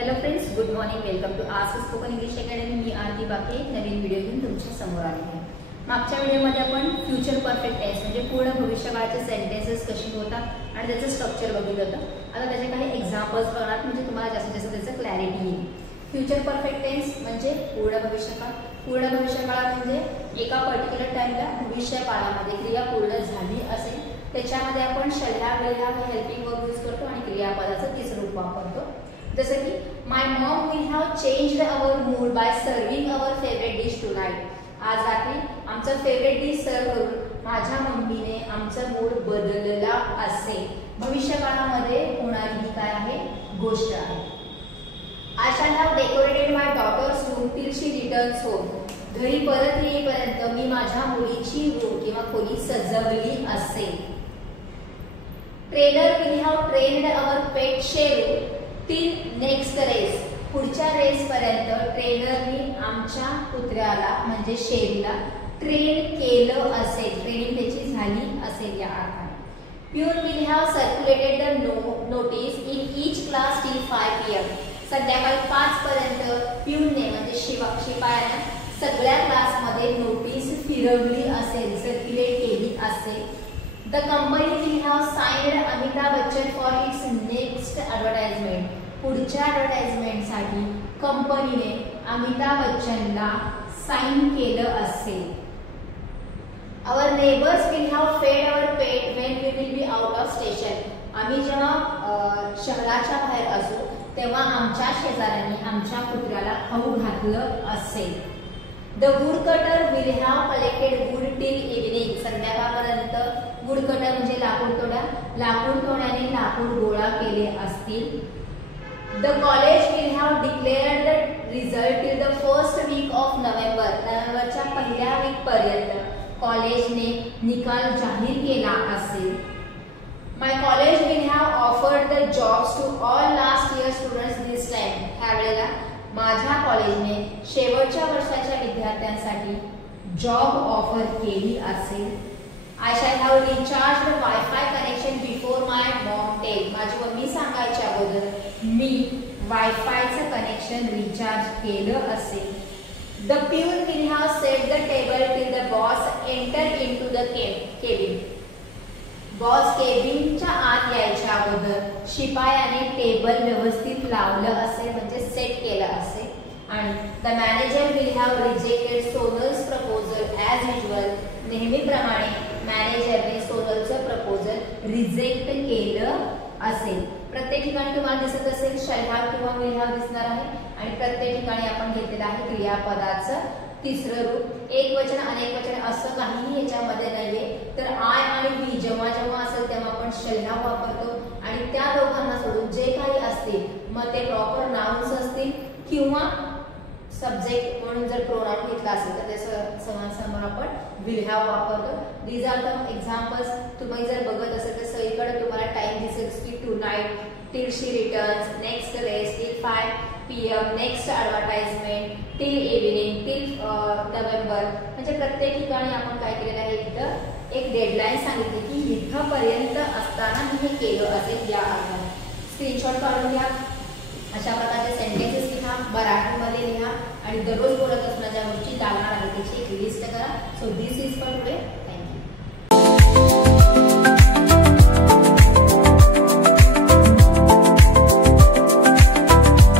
Hello friends, good morning. Welcome to ask spoken English academy. मी आरती बाके एक नवीन video घेऊन तुमच्या समोर आली आहे. मागच्या व्हिडिओमध्ये आपण फ्युचर परफेक्ट टेन्स म्हणजे पूर्ण भविष्यकाळाचे सेंटेन्सेस कशी होतात आणि त्याचं स्ट्रक्चर बघितलं होतं. आता त्याचे काही एक्झाम्पल्स बघणार म्हणजे तुम्हाला जास्तीत जास्त त्याचं क्लॅरिटी येईल. फ्युचर परफेक्ट टेन्स म्हणजे पूर्ण भविष्यकाळ. पूर्ण भविष्यकाळ म्हणजे एका पर्टिक्युलर टाइमला भविष्यकाळामध्ये क्रिया पूर्ण झाली असेल त्याच्यामध्ये आपण shall have, will have, helping verb use करतो आणि क्रियापदाचं तिसरं रूप वापरतो. जसं की my mom will have changed our mood by serving our favourite dish tonight. आज रात्री आमचं फेवरेट डिश सर्व करून माझ्या मम्मीने आमचं मूड बदलला असेल. भविष्यकाळामध्ये होणारी ही काय आहे गोष्ट आहे. I shall have decorated my daughter's room till she returns home. घरी परत येईपर्यंत मी माझ्या मुलीची रूम किंवा खोली सजवली असेल. Trainer will have trained our pet Sheru till next race. पुढच्या रेस पर्यंत ट्रेनरनी आमच्या कुत्र्याला म्हणजे शेरीला ट्रेन केलं असेल, ट्रेनिंग त्याची झाली असेल या अर्थाने. Peon will have circulated the notice in each class till 5 PM. संध्याकाळी 5 पर्यंत प्यूनने म्हणजे शिपायाने सगळ्या क्लासमध्ये नोटीस फिरवली असेल, सर्क्युलेट केली असेल. The company will have signed Amitabh Bachchan for its next advertisement. पुढच्या ॲडव्हर्टाइजमेंटसाठी कंपनीने अमिताभ बच्चनला साइन केलं असेल. Our neighbours will have fed our pet when we will be out of station. आम्ही जेव्हा शहराच्या बाहेर असू तेव्हा आमच्या शेजाऱ्यांनी आमच्या कुत्र्याला खाऊ घातलं असेल. The wood cutter will have collected wood till evening. संध्याकाळपर्यंत वूड कटर म्हणजे लाकूड तोडा, लाकूड तोड्याने लाकूड गोळा केले असतील. The college will have declared the result till the first week of November. नोव्हेंबरच्या पहिल्या वीक पर्यंत कॉलेजने निकाल जाहीर केला असेल. My college will have offered the jobs to all last year students this time. ह्यावेळेला माझ्या कॉलेजने शेवटच्या वर्षाच्या विद्यार्थ्यांसाठी जॉब ऑफर केली असेल. I shall have recharged wifi connection before my mom tell. माझी मम्मी सांगायच्या अगोदर मी वायफायचं कनेक्शन रिचार्ज केलं असेल. The peon will have set the table till the boss enter into the cabin. Boss केबिनच्या आत यायच्या अगोदर शिपायाने टेबल व्यवस्थित लावलं असेल म्हणजे सेट केलं असेल. आणि the manager will have rejected Sonal's proposal as usual. नेहमीप्रमाणे मॅनेजरने सोनलचं प्रपोजल रिजेक्ट केलं असेल. प्रत्येक ठिकाणी तुम्हाला दिसत असेल शॅल हॅव किंवा विल हॅव दिसणार आहे आणि प्रत्येक ठिकाणी आपण घेतलेलं आहे क्रियापदाचं तिसरं रूप. एक वचन अनेक वचन असं काहीही याच्यामध्ये नाहीये. तर आय आणि वी जेव्हा जेव्हा असेल तेव्हा आपण शॅल हॅव वापरतो आणि त्या दोघांना सोडून जे काही असतील मग ते प्रॉपर नाउन्स असतील किंवा सब्जेक्ट म्हणून जर प्रोनाउन घेतला असेल तर त्याचं समोर आपण विल हॅव वापरतो. These are the examples. तुम्ही जर बघत असेल तर सगळीकडे तुम्हाला टाइम दिसेल की tonight, till she returns, next race, till 5 PM, next advertisement, till evening, till November. म्हणजे प्रत्येक ठिकाणी आपण काय केलेलं आहे इथं एक डेडलाईन सांगितली की इथंपर्यंत असताना मी हे केलं असेल या अर्थाने. स्क्रीनशॉट काढून घ्या. अशा प्रकारचे सेंटेन्सेस लिहा, मराठीमध्ये लिहा आणि दररोज बोलत असताना ज्या गोष्टी लागणार आहेत त्याची एक लिस्ट करा. So this is for today.